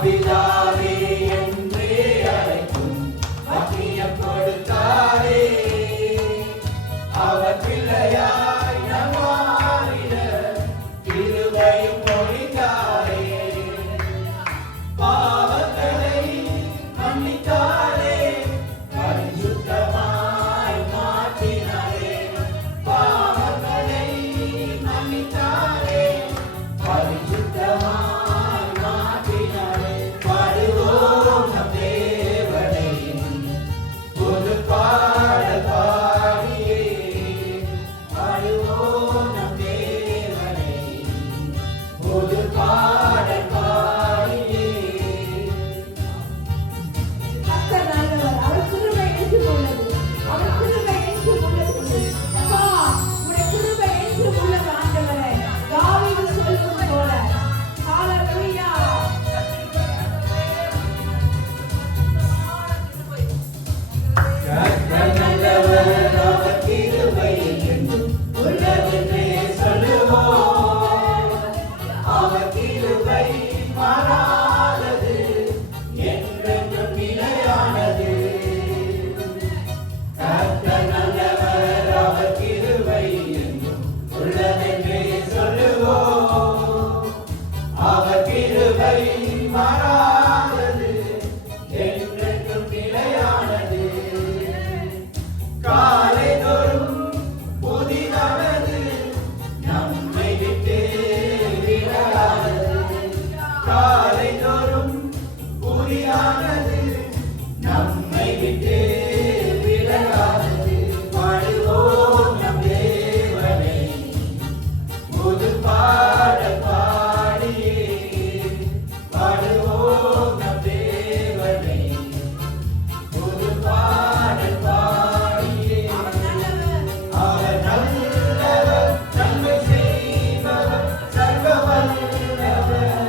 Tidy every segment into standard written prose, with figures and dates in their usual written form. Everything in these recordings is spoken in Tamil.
பிதாவே என்றே அழைக்கும் வாக்கியம் கொடுத்த மாறாதது, என்றென்றும் நிலையானது. காலைதோறும் புதிதானது, நம்மை விட்டு விலகாதது. காலைதோறும் புதிதானது, நம்மை விட்டு விலகாதது. பாடுவோம் நம் தேவனை புது பாடல் பாடியே. பாடுவோம் நம் தேவனை புது பாடல் பாடியே. அவர் நல்லவர், நன்மை செய்பவர், சர்வ வல்லவர்.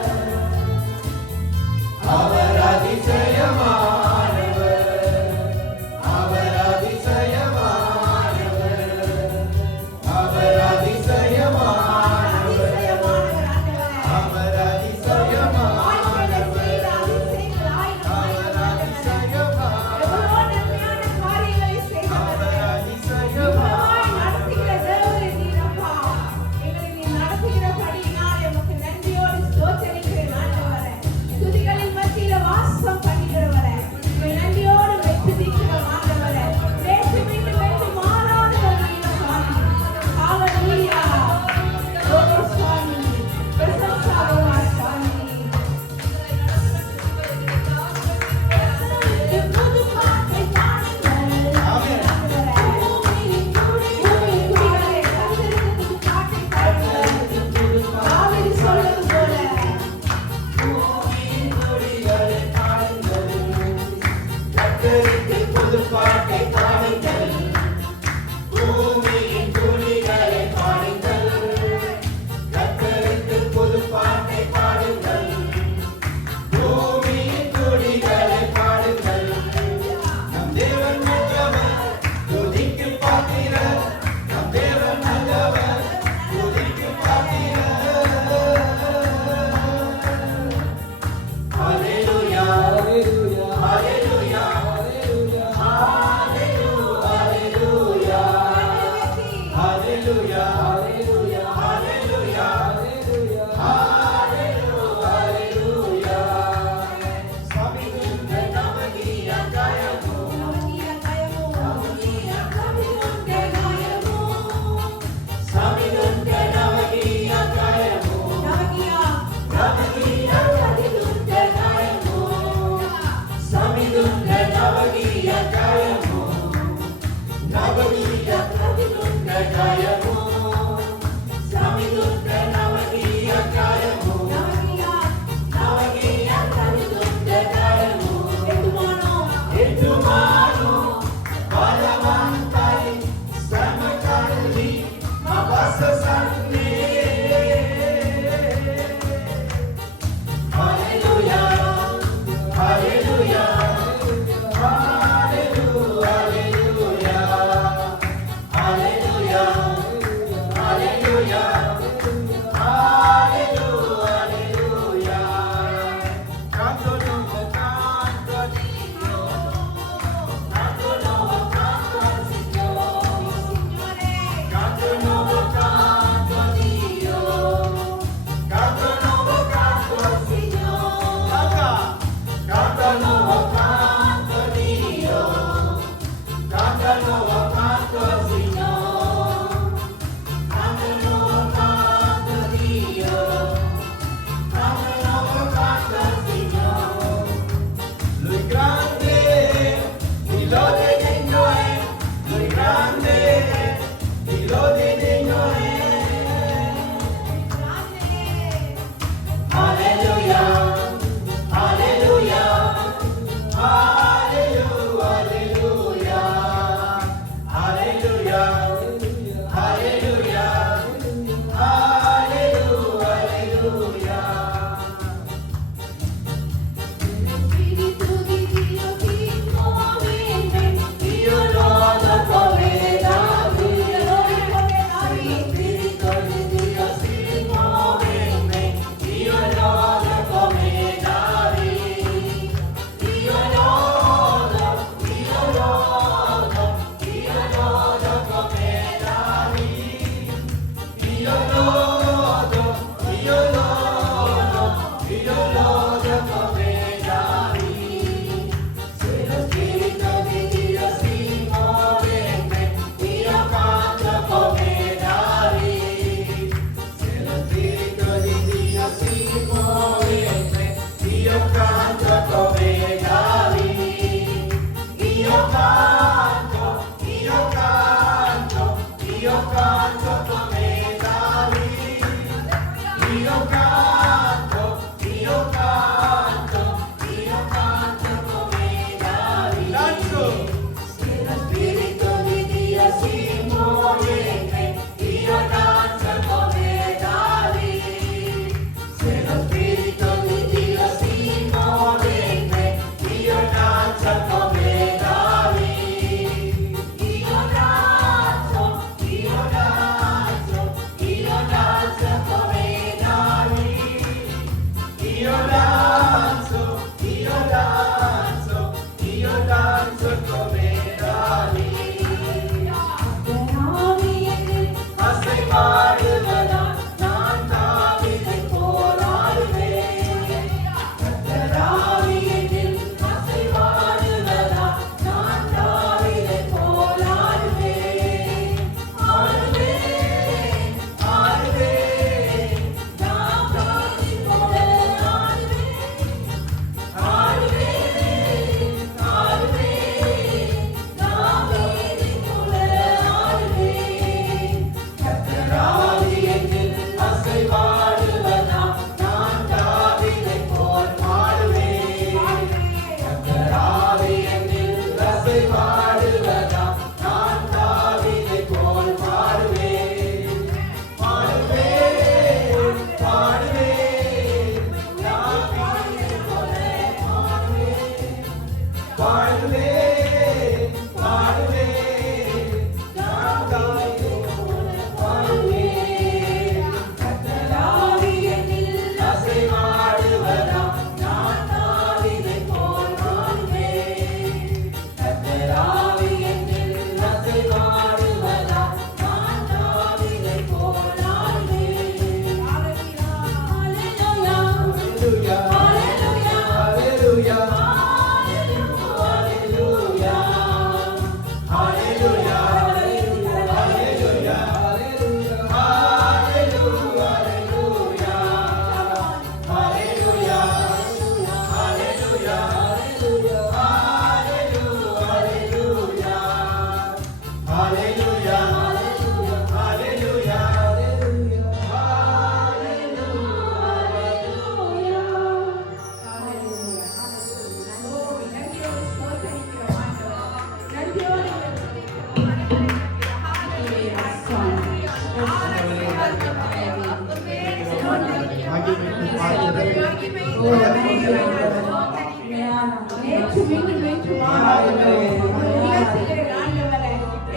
அவர் அதிசயமானவர், அவர் அதிசயமானவர், அவர் அதிசயமானவர், அவர் அதிசயமானவர், அவர் துதிகளின் மத்தியில்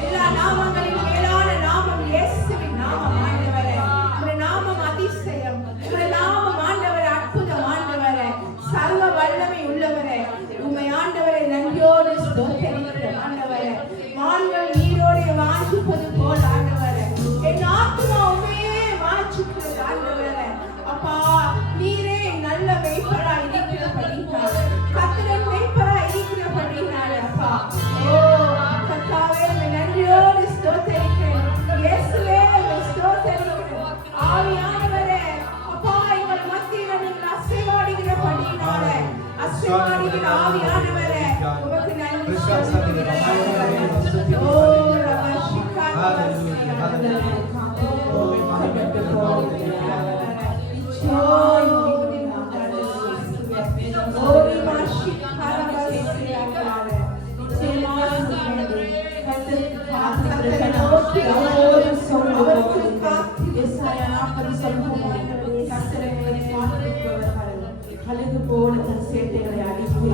எல்லா நாமங்களின் மேலான நாமம் இயேசுவின் நாமம் ஆண்டவரே. உம்முடைய நாமம் அதிசயம். உம்முடைய நாமம் ஆண்டவரே அற்புதம் ஆண்டவரே. சர்வ வல்லமை உள்ளவரே. உம்மை ஆண்டவரை நன்றியோடு ஸ்தோத்திரிக்கிறேன் ஆண்டவரே. மான்கள் நீரோடு வாஞ்சிப்பது போல் ஆண்டவரே என் ஆத்துமா உம்மையே வாஞ்சிக்கிறது ஆண்டவரே. அப்பா நீரே நல்ல மேய்ப்பராய் இருக்கிறபடியால் கர்த்தரின் மேய்ப்பராய் இருக்கிறபடியால் அப்பா ஓ கர்த்தாவே நன்றியோடு ஸ்தோத்திரிக்கிறேன். இயேசுவே ஸ்தோத்திரிக்கிறேன். ஆவியானவரே அப்பா எங்கள் மத்தியில் நீங்கள் அசைவாடுகிறபடியால் அசைவாடுகிற ஆவியானவரே உமக்கு நன்றி சொல்லுகிறேன். ஓ அழகு போல தன் சேட்டைகளை அடித்து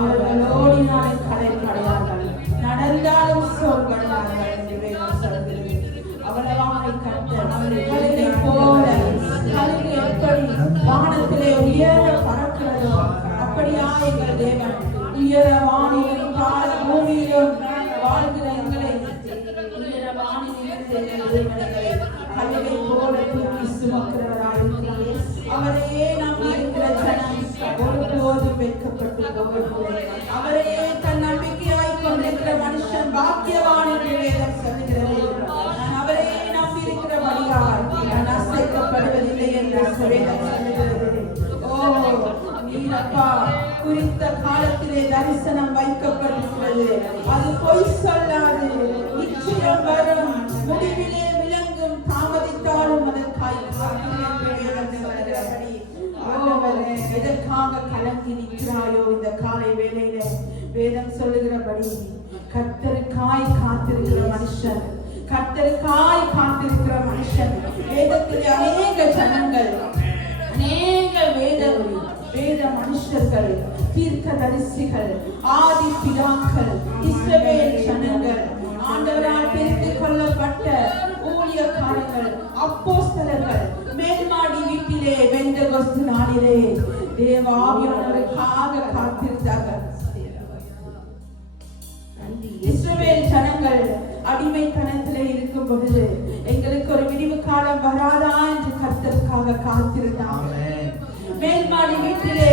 அவர்களோடு நாளை கடை கடையார்கள் நடந்தாலும் சோர்வடையார்கள் என்று வேதம் சொல்கிறது. அவளவாமை கர்த்தர் கழுகை போல கழுகு எப்படி வானத்திலே உயர பறக்கிறதோ அப்படியா எங்கள் தேவன் உயர வானிலும் கால பூமியிலும் வாழ்கிற எங்களை உயர வானிலிருந்து எங்கள் தேவனை கழுகை போல தூக்கி சுமக்கிறவராயிருக்கிறீர். அவரையே நம்பி இருக்கிற ஜனம் ஒருபோதும் வெட்கப்பட்டு போவதில்லை. அவரையே தன் நம்பிக்கையாய் கொண்டிருக்கிற மனுஷன் பாக்கியவான் என்று வேதம் சொல்கிறது. நான் அவரையே நம்பி இருக்கிறபடியால் நான் அசைக்கப்படுவதில்லை என்று வேதம் சொல்கிறது. ஓ நீரப்பா குறித்த காலத்திலே தரிசனம் வைக்கப்பட்டிருக்கிறது. அது பொய் சொல்லாது நிச்சயம் வரும். முடிவிலே விளங்கும் தாமதித்தாலும் அதற்காய் எதற்காக கலங்கி நிற்கிறாயோ இந்த காலை வேளையில வேதம் சொல்லுகிறபடி கர்த்தருக்காய் காத்திருக்கிற மனுஷன் கர்த்தருக்காய் காத்திருக்கிற மனுஷன் வேதத்திலே அநேக ஜனங்கள் அநேக வேத மனுஷர்கள் தீர்க்கதரிசிகள் ஆதி பிதாக்கள் இஸ்ரவேல் ஜனங்கள் ஆண்டவரால் தெரிந்து கொள்ளப்பட்ட ஊழியக்காரர்கள் அப்போஸ்தலர்கள் மேல்மாடி வீட்டிலே பெந்தெகோஸ்து நாளிலே தேவ ஆவியானவருக்காக காத்திருந்தார்கள். இஸ்ரவேல் ஜனங்கள் அடிமைத்தனத்திலே இருக்கும் பொழுது எங்களுக்கு ஒரு விடிவு காலம் வராதா என்று கர்த்தருக்காக காத்திருந்தாங்க. மேல்மாடி வீட்டிலே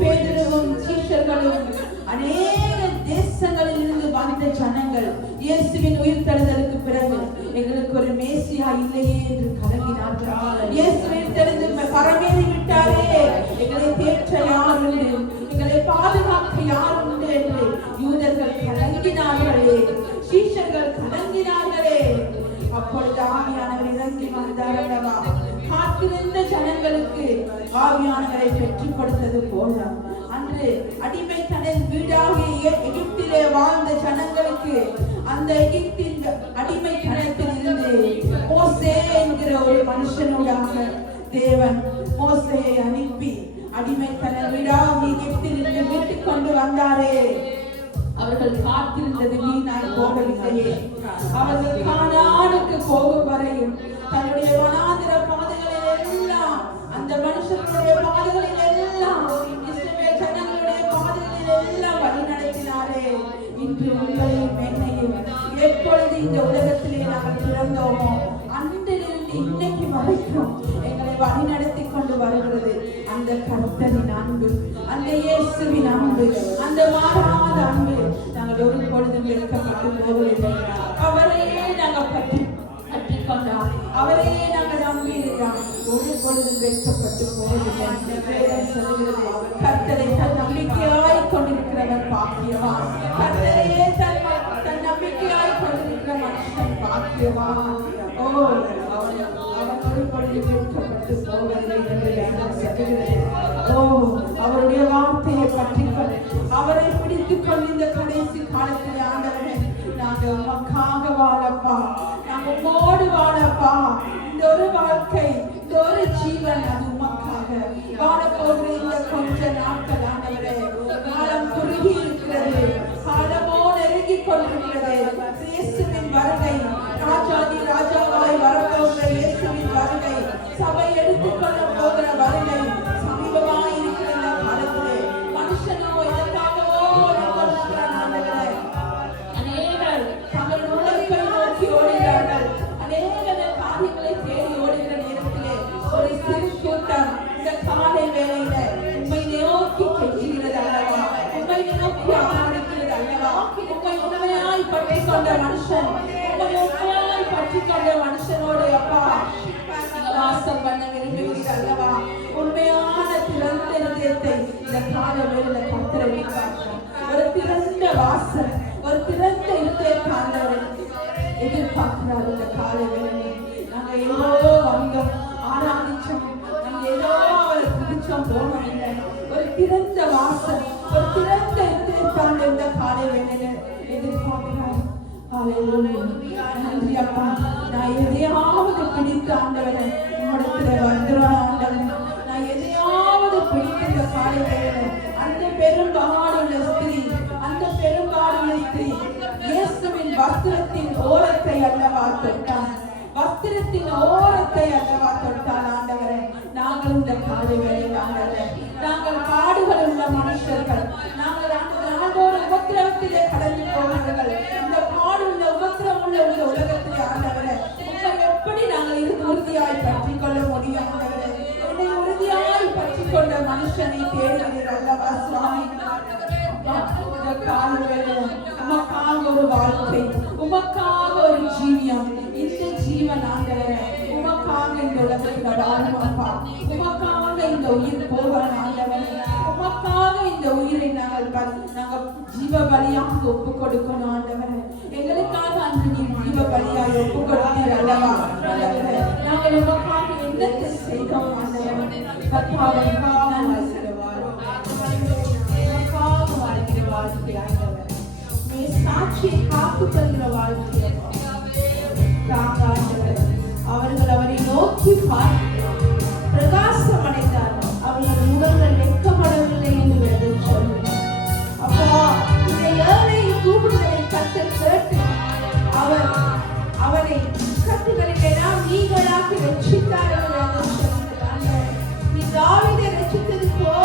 பேதுருவும் சீஷர்களும் அநேக தேசங்களில் இருந்து வந்த ஜனங்கள் இயேசுவின் உயிர்த்தெழுதலுக்கு பிறகு எங்களுக்கு ஒரு மேசியா இல்லையே என்று கலங்கினார்கள். இயேசுவின் தெரிந்து பரமேறி விட்டாரே, எங்களை தேற்ற யார் உண்டு, எங்களை பாதுகாக்க யார் உண்டு என்று யூதர்கள் கலங்கினார்களே, சீஷர்கள் கலங்கினார்களே. அப்பொழுது ஆவியானவர் இறங்கி வந்தார் அல்லவா. காத்திருந்த ஜனங்களுக்கு ஆவியானவரை பெற்றுக் கொடுத்தது போல அன்று அடிமைத்தனின் வீடாகிய எகிப்திலே வாழ்ந்த ஜனங்களுக்கு அந்த எகிப்தின் அடிமைத்தனத்தில் இருந்து மோசே என்கிற ஒரு மனுஷனோடாக தேவன் மோசேயை அனுப்பி அடிமைத்தன வீடாகிய எகிப்திலிருந்து மீட்டுக் கொண்டு வந்தாரே. அவர்கள் காத்திருந்தது வீணாய் போகவில்லையே. அவர்கள் கானானுக்கு போகும் வரையும் தன்னுடைய வனாந்திர பாதைகளில் எல்லாம், அந்த மனுஷனுடைய பாதைகளில் எல்லாம், இஸ்ரவேல் ஜனங்களுடைய பாதைகளில் எல்லாம் வழி நடத்தினாரே. இன்று உங்களையும் என்னையும் எப்பொழுது இந்த உலகத்திலே நாங்கள் பிறந்தோமோ அன்றிலிருந்து இன்னைக்கு வரைக்கும் எங்களை வழி நடத்தி கொண்டு வருகிறது அந்த கர்த்தரின் அன்பு, அந்த இயேசுவின் அன்பு, அந்த மாறாத அன்பு. நாங்கள் ஒரு பொழுதும் வெட்கப்பட்டு போகவில்லை. அவரையே நாங்கள் பற்றி கொண்டோம், அவரையே நாங்கள் நம்பி இருக்கிறோம். ஒரு பொழுதும் வெட்கப்பட்டு போகவில்லை. வேதம் சொல்கிறது, கர்த்தரை தன் நம்பிக்கையாய் கொண்டிருக்கிறவர் பாக்கியவான். கர்த்தரையே தன் நம்பிக்கையாய் கொண்டிருக்கிற மனுஷன் பாக்கியவான். ஓ, அவன் ஒரு பொழுது வெட்கப்பட்டு போவதில்லை என்று வேதம் சொல்கிறது. ஓ, அவருடைய வார்த்தையை பற்றிக்கொண்டு அவரை பிடித்துக் கொண்டு இந்த கடைசி காலத்தில் ஆண்டவரே, நாங்கள் உமக்காக வாழப்பா, நாங்கள் உம்மோடு வாழப்பா. இந்த ஒரு வாழ்க்கை, இந்த ஒரு ஜீவன், அது உமக்காக வாழப்போகிற இந்த கொஞ்ச நாட்கள் ஆண்டவரே, காலம் குறுகி இருக்கிறது, காலமோ நெருங்கி கொண்டிருக்கிறது. இயேசுவின் வருகை, ராஜாதி ராஜாவாய் வரப்போகிற இயேசுவின் வருகை, சபை எடுத்துக்கொள்ள போகிற வருகை சமீபமாய் இருக்கிற இந்த காலத்திலே மனுஷனோ இதற்காகவோ அநேகர் தங்கள் உழைப்பை நோக்கி ஓடுகிறார்கள். அநேகர் காரியங்களை தேடி ஓடுகிற நேரத்திலே ஒரு சிறு கூட்டம் இந்த காலை வேளையில உண்மை நோக்கி கெஞ்சுகிறது அல்லவா, உண்மை நோக்கி ஆராதிக்கிறது அல்லவா. உண்மை உண்மையாய் பற்றி கொண்ட மனுஷன், உண்மை உண்மையாய் பற்றி கொண்ட மனுஷனோடு அப்பா வாசம் பண்ண விரும்புகிறீர்கள் அல்லவா. உண்மையான திறந்த இதயத்தை இந்த கால வேளையில கர்த்தரை பார்க்கிறோம். ஒரு திறந்த வாசல், ஒரு திறந்த இதயத்தை ஆண்டவர் எதிர்பார்க்கிறார். இந்த கால வேளையில நாங்க ஏதோ வந்தோம், ஆராதிச்சோம், நாங்க ஏதோ அவரை பிடிச்சோம், போனோம் இல்லை. ஒரு திறந்த வாசல், ஒரு திறந்த இதயத்தை இந்த கால வேளையில எதிர்பார்க்கிறார். நன்றி அப்பா, நான் எதையாவது பிடித்த ஆண்டவரை உம்மிடத்துல வந்துடுவேன் ஆண்டவன். நான் எதையாவது பிடித்த இந்த காலை வேளையில அந்த பெரும்பாடுள்ள ஸ்திரீ, அந்த பெரும்பாடுள்ள ஸ்திரீ இயேசுவின் வஸ்திரத்தின் ஓரத்தை அல்லவா தொட்டான், வஸ்திரத்தின் ஓரத்தை அல்லவா தொட்டான் ஆண்டவரே. நாங்கள் இந்த காலை வேளையில் ஆண்டவரே, நாங்கள் பாடுகள் உள்ள மனுஷர்கள், நாங்கள் ஆண்டோட உபத்திரவத்திலே கடந்து போவார்கள். இந்த பாடுள்ள உபத்திரம் உள்ள இந்த உலகத்திலே ஆண்டவரே, உங்களை எப்படி நாங்கள் இருந்து உறுதியாய் பற்றி கொள்ள முடியும் ஆண்டவரே. என்னை உறுதியாய் பற்றி கொண்ட மனுஷனை தேடுகிறீர்கள் அல்லவா சுவாமி. உமக்காக ஒரு வாழ்க்கை, உமக்காக ஒரு ஜீவியம், இந்த ஜீவன் ஆண்டவரே உமக்காக இந்த உலகத்துல வாழ்வப்பா. உமக்காக இந்த உயிர் போவான் ஆண்டவரே, உமக்காக இந்த உயிரை நாங்கள் ஜீவ பலியாக ஒப்பு கொடுக்கணும் ஆண்டவரே. எங்களுக்காக அன்று நீ ஜீவ பலியாய் ஒப்பு கொடுத்தீர் அல்லவா ஆண்டவரே. நாங்கள் உமக்காக என்னத்தை செய்தோம் ஆண்டவரே. கர்த்தாவே வாழ்கிற வாழ்க்கை ஆண்டவர், நீ சாட்சியை காத்து தருகிற வாழ்க்கை தாங்க ஆண்டவர். அவர்கள் அவரை நோக்கி பார்த்து பிரகாசம் அடைந்தார்கள், அவர்கள் முகங்கள் வெட்கப்படவில்லை என்று வேதம் சொல்கிறது. அப்பா, இந்த ஏழை கூப்பிடுதலை கர்த்தர் கேட்டு அவரை கட்டுகளிலெல்லாம் நீங்களாக்கி ரட்சித்தார் என்று வேதம் சொல்கிறது. நீ தாவீதை ரட்சித்தது போல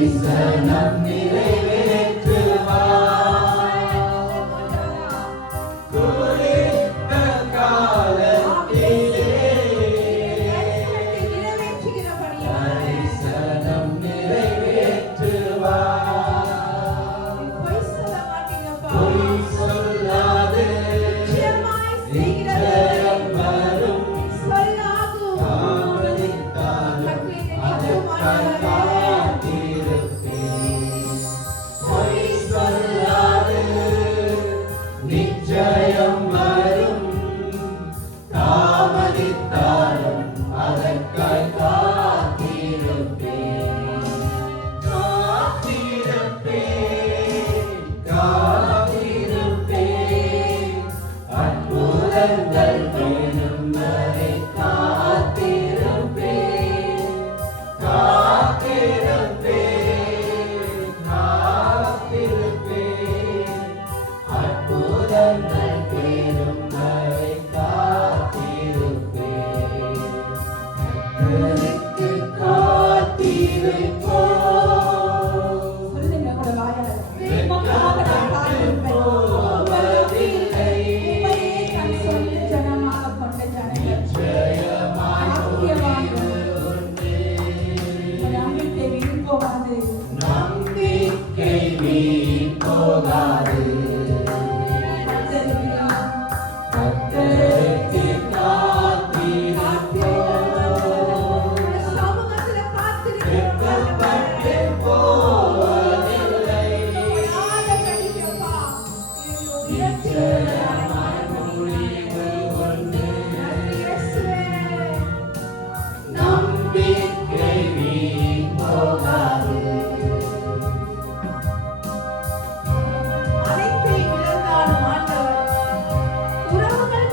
தரிசனம் நிறைவேற்றுவார். குறித்த காலத்திலே தரிசனம் நிறைவேற்றுவார். பொய் சொல்லாது நிச்சயம் வரும். தாமதித்தாலும் அதற்காய் காத்திருப்பேன். பொய் சொல்லாது நிச்சயம் வரும். தாமதித்தாலும் அதற்காய் காத்திருப்பேன். காத்திருப்பேன், காத்திருப்பேன். அற்புதங்கள் வேணும் வரை காத்திருப்பேன். காத்திருப்பேன், காத்திருப்பேன். அற்புதங்கள் வேணும் வரை காத்திருப்பேன். கர்த்தருக்கு காத்திருப்போம். சொல்லுங்க கூட வாயால. போவதில்லை. உம்மையே தன் சொந்த ஜனமாக கொண்ட ஜனங்கள் நிச்சயமாய் பாக்கியவான்கள். உண்டு. நம்பிக்கை வீண் போகாது. நம்பிக்கை வீண் போகாது. கர்த்தருக்கு காத்திருப்போம். வெட்கப்பட்டு போவதில்லை. நிச்சயமாய் முடிவு உண்டு. நம்பிக்கை வீண் போகாது. அனைத்தையும் இழந்தாலும் உறவுகள்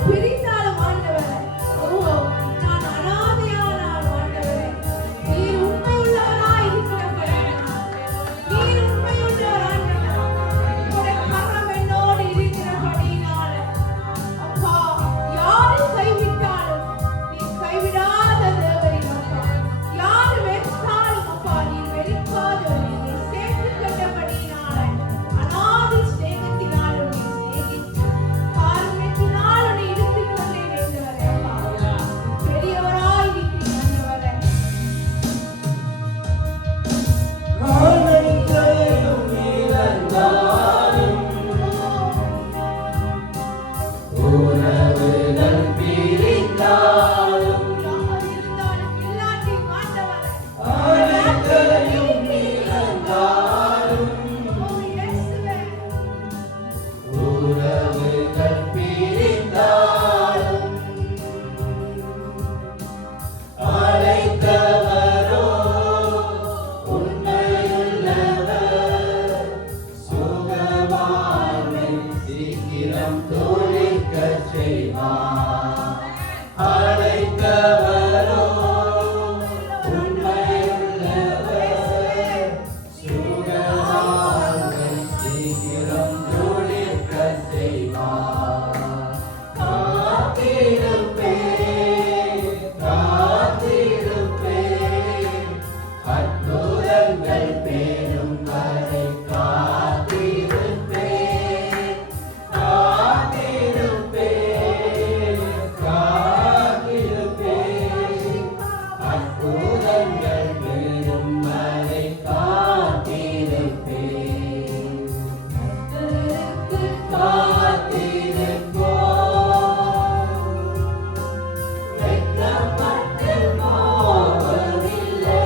பிரிந்தாலும் அனைத்தையும் இழந்தாலும் உறவுகள் பிரிந்தாலும் அழைத்தவரோ உண்மையுள்ளவர். சுகவாழ்வை சீக்கிரம் துளிர்க்கச் செய்வார். அழைத்தவரோ உண்மையுள்ளவர். சுகவாழ்வை சீக்கிரம் துளிர்க்கச் செய்வார். காத்திருப்பேன், காத்திருப்பேன். அற்புதங்கள் பெறும் வரை காத்திருப்பேன். காத்திருப்பேன், காத்திருப்பேன். அற்புதங்கள் பெறும் வரை காத்திருப்பேன். காத்திருப்போம். வெட்கப்பட்டு போவதில்லை.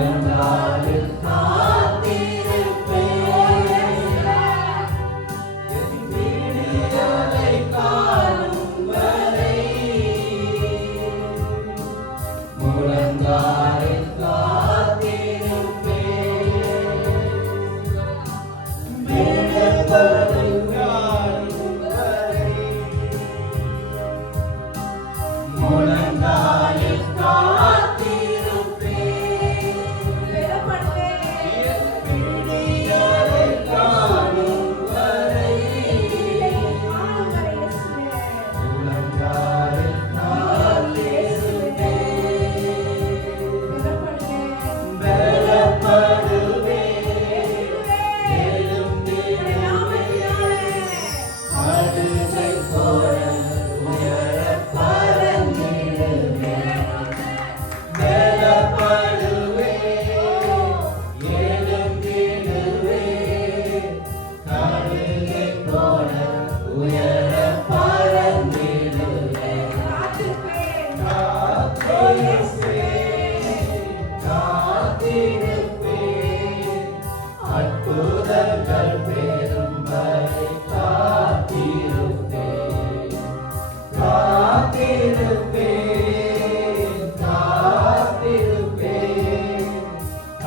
முழங்காலில் காத்திருப்பேன் என் விடியலை காணும் வரை முழங்காலில் காத்திருப்பேன் விடுதலை காணும் வரை முழங்காலில் காத்திருப்பேன் பெறப்படுவேன். விடியலை காணும் வரை காணும் வரை இயேசுவே. முழங்காலில் காத்திருப்பேன் பெறப்படுவேன். பலப்படுவேன் உம்முடைய நாமத்தினாலே அழுகை போல உயர பறந்திடுவேன் பலப்படுவேன் எழுந்திடுவேன் கழுகை போல உயர பறந்திடுவேன் காத்திருப்பேன். காத்திருப்பேன் அற்புதங்கள் பெறும் வரை காத்திருப்பேன் காத்திருப்பேன் காத்திருப்பேன்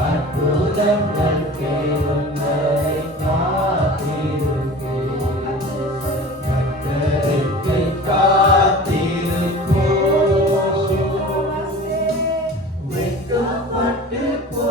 அற்புதங்கள் பெறும் வரை காத்திருப்பேன் கர்த்தருக்கு காத்திருப்போம் வெட்கப்பட்டு போ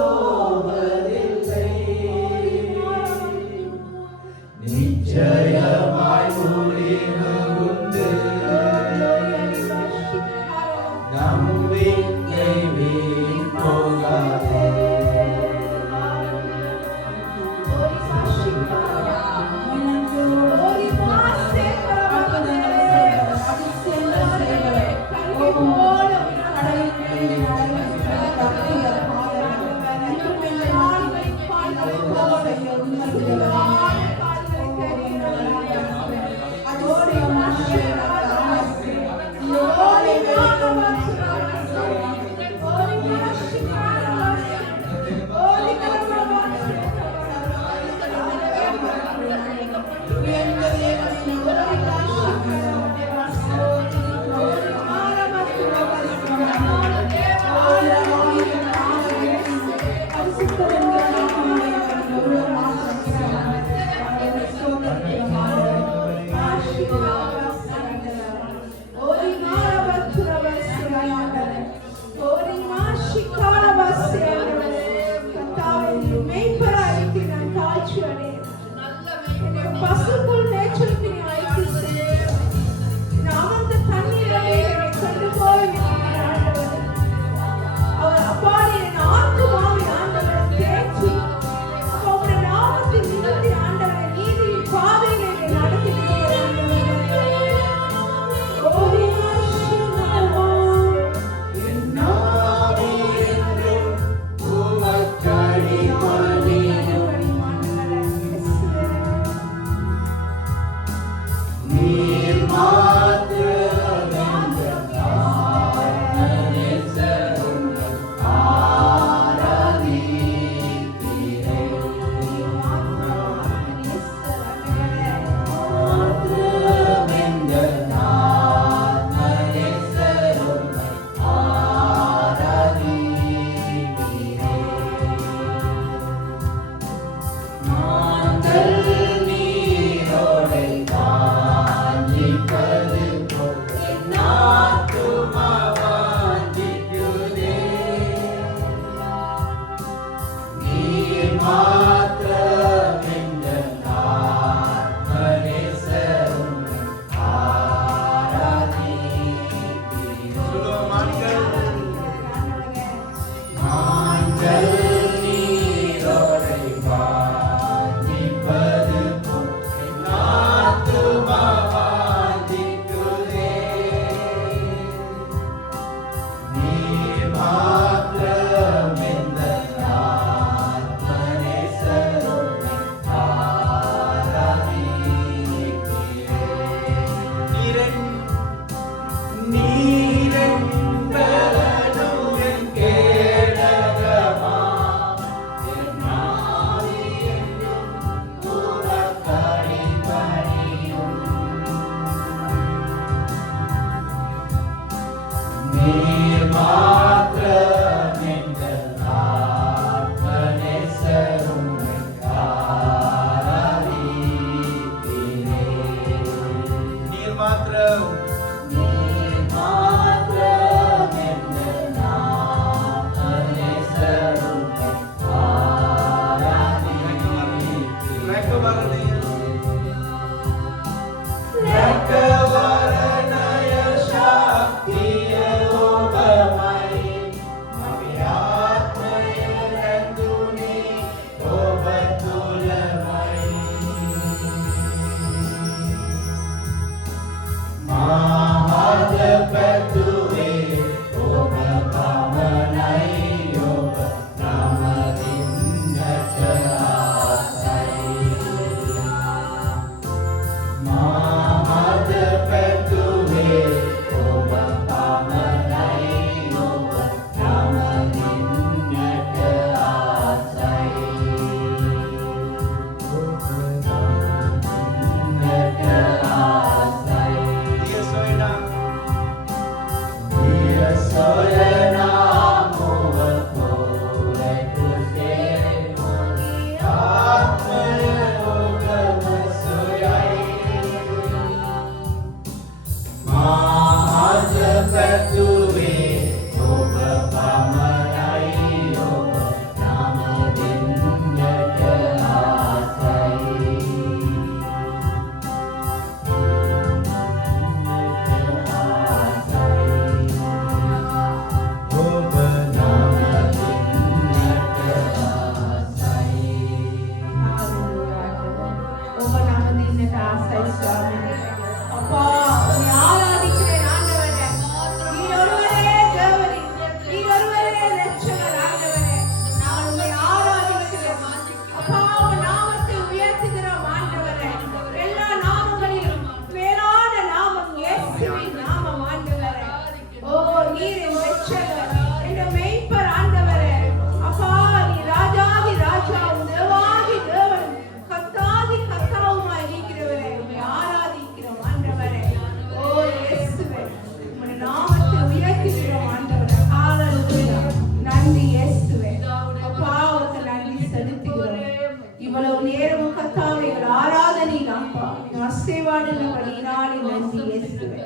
செய்வாடுள்ளபடியினாலே நன்றி இயேசுவே.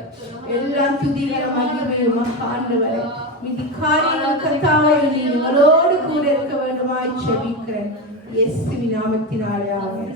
எல்லா துதிகளும் மகிமையும் ஆண்டவரே மீதி காரியங்கள் கர்த்தாவே நீர் எங்களோடு கூட இருக்க வேண்டுமாய் ஜெபிக்கிறேன் இயேசுவின் நாமத்தினாலே ஆமென்.